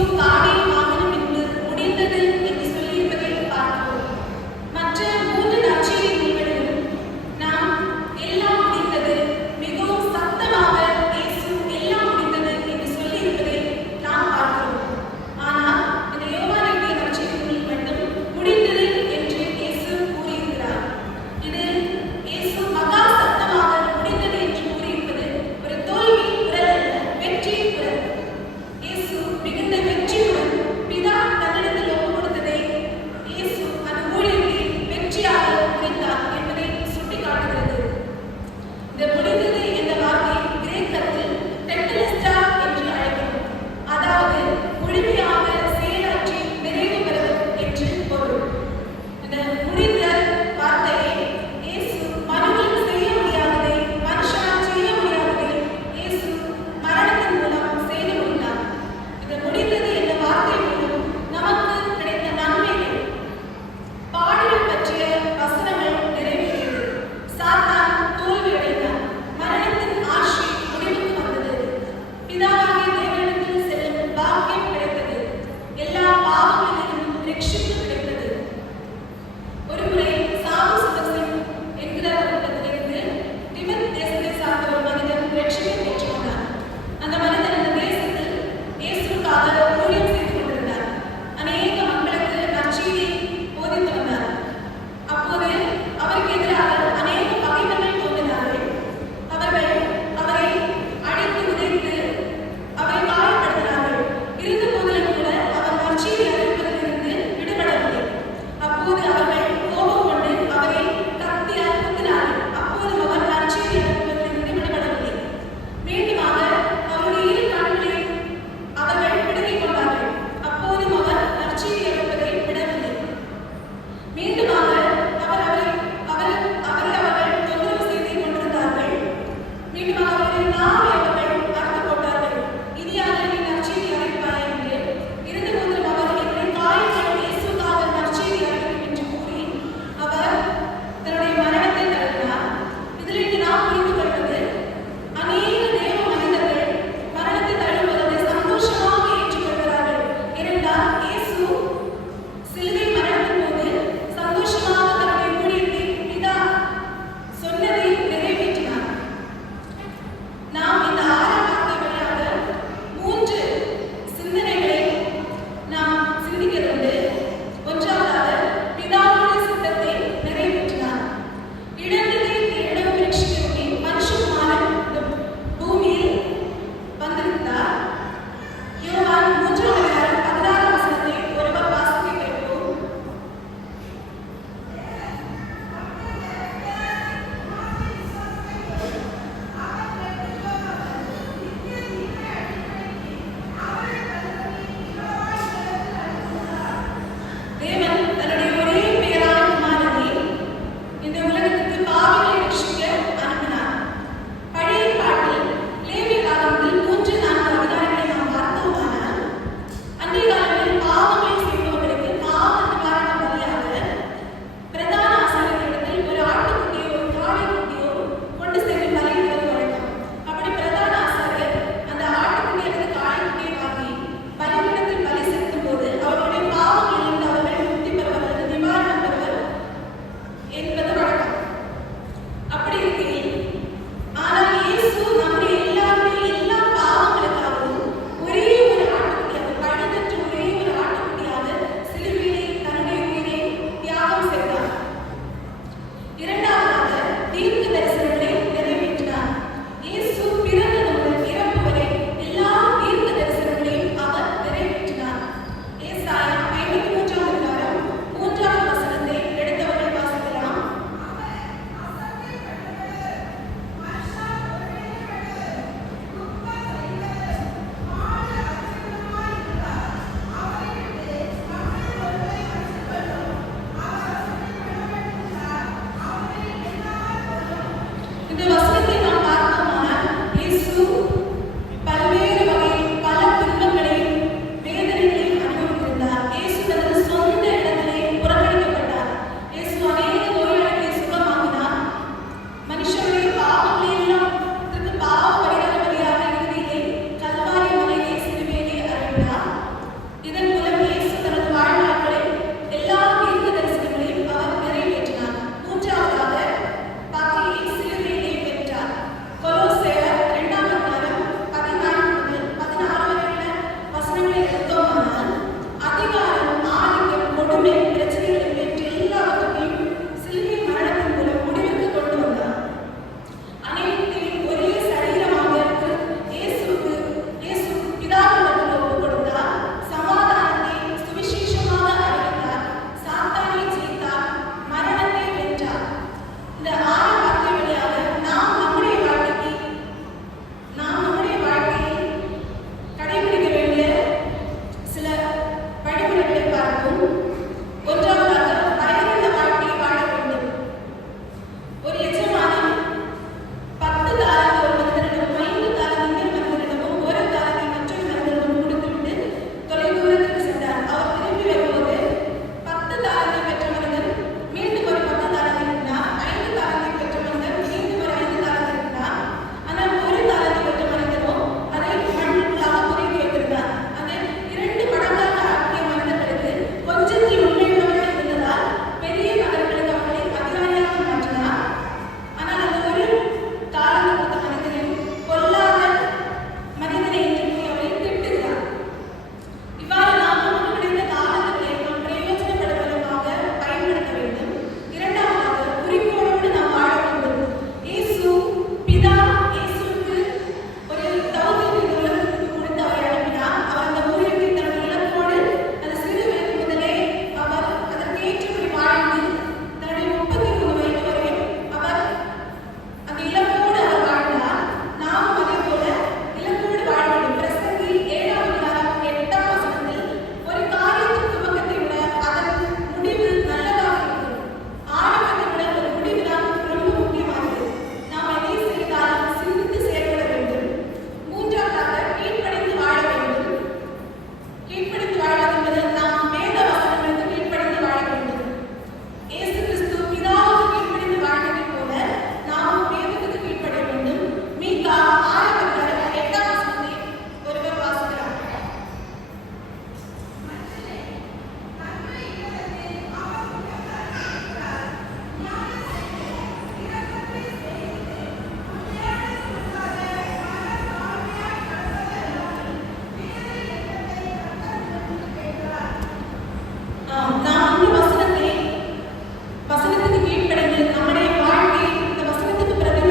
이유가